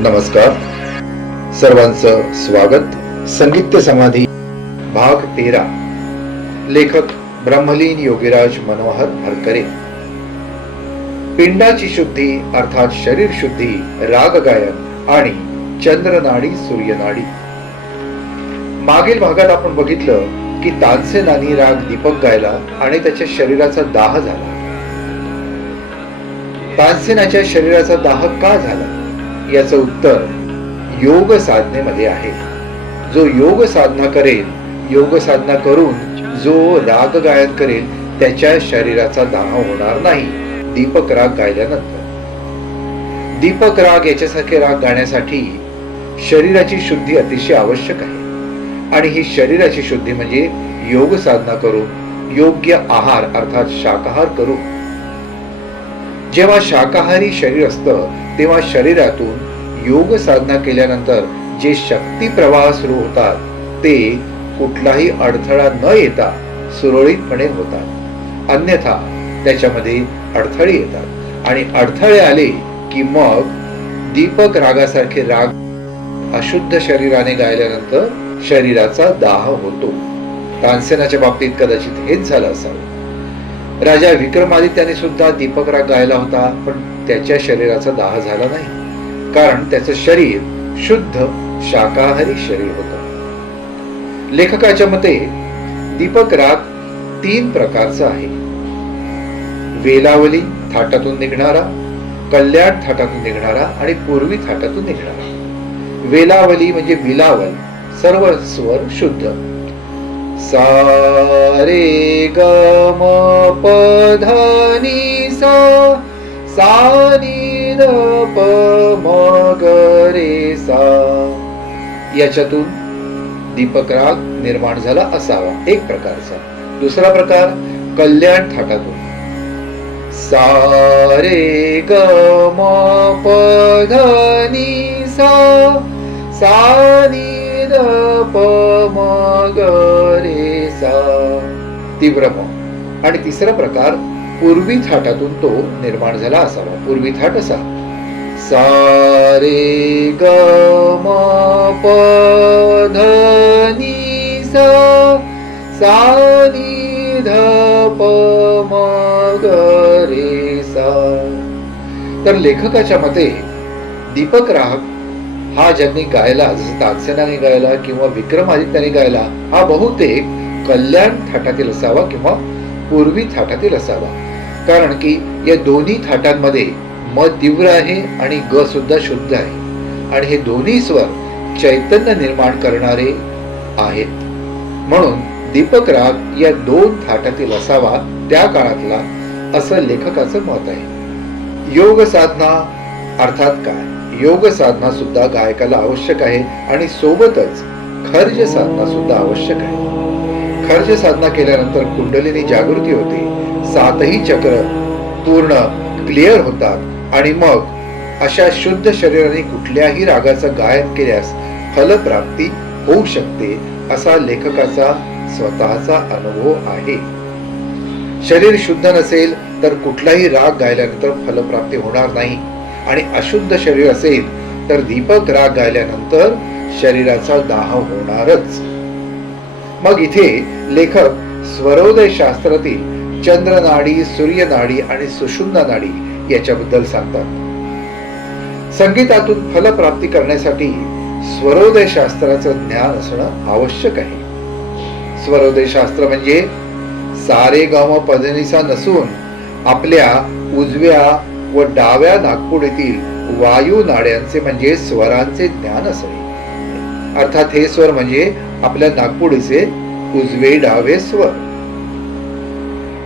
नमस्कार, सर्वांचं स्वागत. संगीत समाधी भाग 13. लेखक ब्रह्मलीन योगीराज मनोहर हरकरे. पिंडाची शुद्धी अर्थात शरीर शुद्धी, राग गायन आणि चंद्रनाडी सूर्यनाडी. मागील भागात आपण बघितलं की तानसेनानी राग दीपक गायला आणि त्याच्या शरीराचा दाह झाला. तानसेनाच्या शरीराचा दाह का झाला याचं उत्तर योग साधनेमध्ये आहे. जो योग साधना करेल, योग साधना करून जो राग गायन करेल त्याच्या शरीराचा दाह होणार नाही दीपक राग गायल्यानंतर. दीपक राग याच्यासारखे राग गाण्यासाठी शरीराची शुद्धी अतिशय आवश्यक आहे आणि ही शरीराची शुद्धी म्हणजे योग साधना करून, योग्य आहार अर्थात शाकाहार करून. जेव्हा शाकाहारी शरीर असतं तेव्हा शरीरातून योग साधना केल्यानंतर जे शक्ती प्रवाह सुरू होतात ते कुठलाही अडथळा न येता सुरळीतपणे होतात. अन्यथा त्याच्यामध्ये अडथळे येतात आणि अडथळे आले की मग दीपक रागासारखे राग अशुद्ध शरीराने गायल्यानंतर शरीराचा दाह होतो. तानसेनाच्या बाबतीत कदाचित हेच झालं असावं. राजा विक्रमादित्याने सुद्धा दीपक राग गायला होता, पण त्याच्या शरीराचा दाह झाला नाही, कारण त्याचं शरीर शुद्ध शाकाहारी शरीर होतं. लेखकाच्या मते दीपक राग 3 प्रकारचा आहे. वेलावली थाटातून निघणारा, कल्याण थाटातून निघणारा आणि पूर्वी थाटातून निघणारा. वेलावली म्हणजे विलावल, सर्व स्वर शुद्ध. सा रे ग म प ध नि सा, सा नि ध प म ग रे सा. याच्यातून दीपक राग निर्माण झाला असावा एक प्रकारचा. दुसरा प्रकार कल्याण थाटातून. सा रे ग म प ध नि सा, सा नि ध प म ग रे सा, तीव्र म. आणि तिसरा प्रकार पूर्वी थाटातून तो निर्माण झाला असावा. पूर्वी थाट असा सा रे ग म प ध नि सा, सा नि ध प म ग रे सा. तर लेखकाच्या मते दीपक राग हा ज्यांनी गायला, जसं तानसेनाने गायला किंवा विक्रमादित्याने गायला, हा बहुतेक कल्याण थाटातील असावा किंवा पूर्वी थाटातील असावा. कारण की या दोन्ही थाटांमध्ये म तीव्र आहे आणि ग सुद्धा शुद्ध आहे आणि हे दोन्ही स्वर चैतन्य निर्माण करणारे आहेत. म्हणून दीपक राग या 2 थाटातील असावा त्या काळातला, असं लेखकाचं मत आहे. योग साधना अर्थात काय? योग साधना सुद्धा गायकाला आवश्यक आहे आणि सोबतच खर्ज साधना सुद्धा आवश्यक आहे. खर्ज साधना केल्यानंतर कुंडलिनी जागृती होते, 7ही चक्र पूर्ण क्लिअर होतात आणि मग अशा शुद्ध शरीराने कुठल्याही रागाचं गायन केल्यास फलप्राप्ती होऊ शकते, असा लेखकाचा स्वतःचा अनुभव आहे. शरीर शुद्ध नसेल तर कुठलाही राग गायल्यानंतर फलप्राप्ती होणार नाही आणि अशुद्ध शरीर असेल तर दीपक राग गायल्यानंतर शरीराचा दाह होणारच. मग इथे लेखक स्वरोदय शास्त्रातील चंद्रनाडी, सूर्यनाडी आणि सुषुम्ना नाडी याच्याबद्दल सांगतात. संगीतातून फलप्राप्ती करण्यासाठी स्वरोदय शास्त्राचं ज्ञान असणं आवश्यक आहे. स्वरोदय शास्त्र म्हणजे सारे गाम पधनिसा नसून आपल्या उजव्या व डाव्या नागपुडीतील वायू नाड्यांचे म्हणजे स्वरांचे ज्ञान असणे. अर्थात हे स्वर म्हणजे आपल्या नागपुडीचे उजवे डावे स्वर.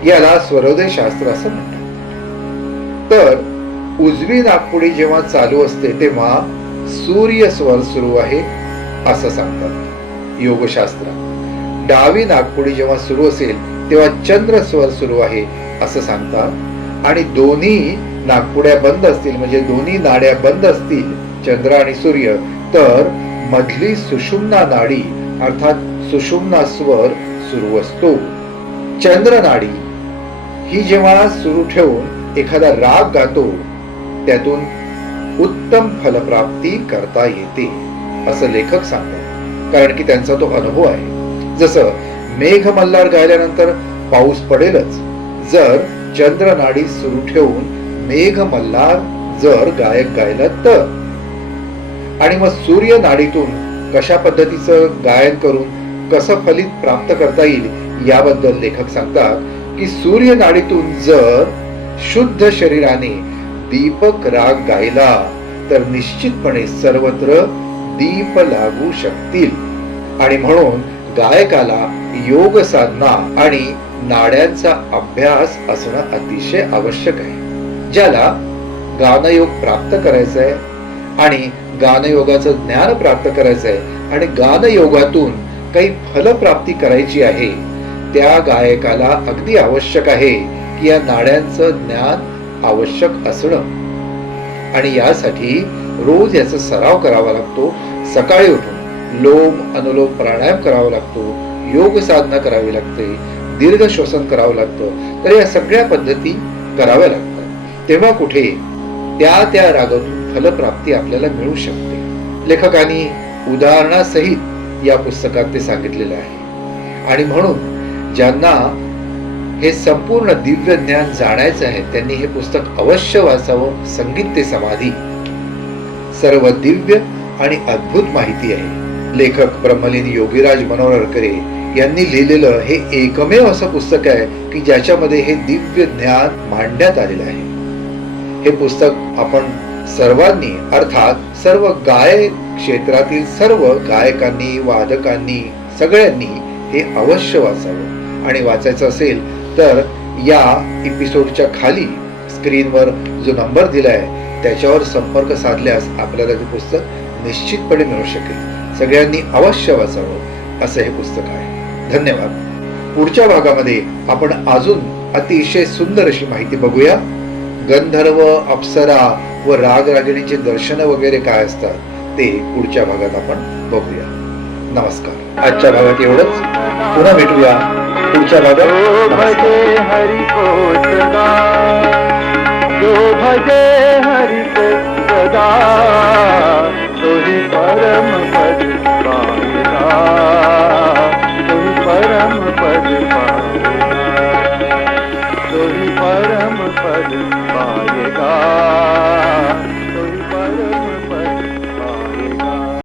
याला स्वरोदय शास्त्र असं म्हणतात. तर उजवी नागपुडी जेव्हा चालू असते तेव्हा सूर्य स्वर सुरू आहे असं सांगतात योगशास्त्र. डावी नागपुडी जेव्हा सुरू असेल तेव्हा चंद्र स्वर सुरू आहे असं सांगतात. आणि दोन्ही नागपुड्या बंद असतील म्हणजे दोन्ही नाड्या बंद असतील, चंद्र आणि सूर्य, तर मधली सुषुम्ना नाडी अर्थात सुषुम्ना स्वर सुरू असतो. चंद्र नाडी ही जेव्हा सुरू ठेवून एखादा राग गातो त्यातून उत्तम फलप्राप्ती करता येते असं लेखक सांगतात. कारण की त्यांचा तो अनुभव आहे. जसं मेघ मल्हार गायल्यानंतर पाऊस पडेलच जर चंद्रनाडी सुरू ठेवून मेघ मल्हार जर गायक गायलं तर. आणि मग सूर्य नाडीतून कशा पद्धतीचं गायन करून कसं फलित प्राप्त करता येईल याबद्दल लेखक सांगतात की सूर्य नाडीतून जर शुद्ध शरीराने दीपक राग गायला तर निश्चितपणे सर्वत्र दीप लागू शकतील. आणि म्हणून गायकाला योग साधना आणि नाड्यांचा अभ्यास असणं अतिशय आवश्यक आहे. ज्याला गानयोग प्राप्त करायचं आहे आणि गानयोगाचं ज्ञान प्राप्त करायचं आहे आणि गानयोगातून काही फलप्राप्ती करायची आहे, त्या गायकाला अगदी आवश्यक आहे की या नाड्यांचं ज्ञान आवश्यक असणं. आणि यासाठी रोज याचा सराव करावा लागतो. सकाळी उठून लोम अनुलोम प्राणायाम करावा लागतो, योग साधना करावी लागते, दीर्घ श्वसन करावं लागतं. तर या सगळ्या पद्धती कराव्या लागतात. तेव्हा कुठे त्या त्या रागातून फलप्राप्ती आपल्याला मिळू शकते. लेखकांनी उदाहरणासहित या पुस्तकात ते सांगितलेलं आहे. आणि म्हणून ज्यांना हे संपूर्ण दिव्य ज्ञान जाणायचं आहे त्यांनी हे पुस्तक अवश्य वाचावं. संगीत ते समाधी, सर्व दिव्य आणि अद्भुत माहिती आहे. लेखक ब्रह्मलीन योगीराज मनोहरकरे यांनी लिहिलेलं हे एकमेव असं पुस्तक आहे की ज्याच्यामध्ये हे दिव्य ज्ञान मांडण्यात आलेलं आहे. हे पुस्तक आपण सर्वांनी अर्थात सर्व गायक क्षेत्रातील सर्व गायकांनी, वादकांनी, सगळ्यांनी हे अवश्य वाचावं. आणि वाचायचं असेल तर या एपिसोडच्या खाली स्क्रीनवर जो नंबर दिलाय त्याच्यावर संपर्क साधल्यास आपल्याला ते पुस्तक निश्चितपणे मिळू शकेल. सगळ्यांनी अवश्य वाचावं असं हे पुस्तक आहे. धन्यवाद. पुढच्या भागामध्ये आपण अजून अतिशय सुंदर अशी माहिती बघूया. गंधर्व, अप्सरा व रागरागिणीचे दर्शन वगैरे काय असतात ते पुढच्या भागात आपण बघूया. नमस्कार. आजच्या भागात एवढंच. पुन्हा भेटूया पुढच्या भागात. हरि को सदा, जो भजे हरि को सदा, तोहि परम पद पावेगा, तोहि परम पद पावेगा, तोहि परम पद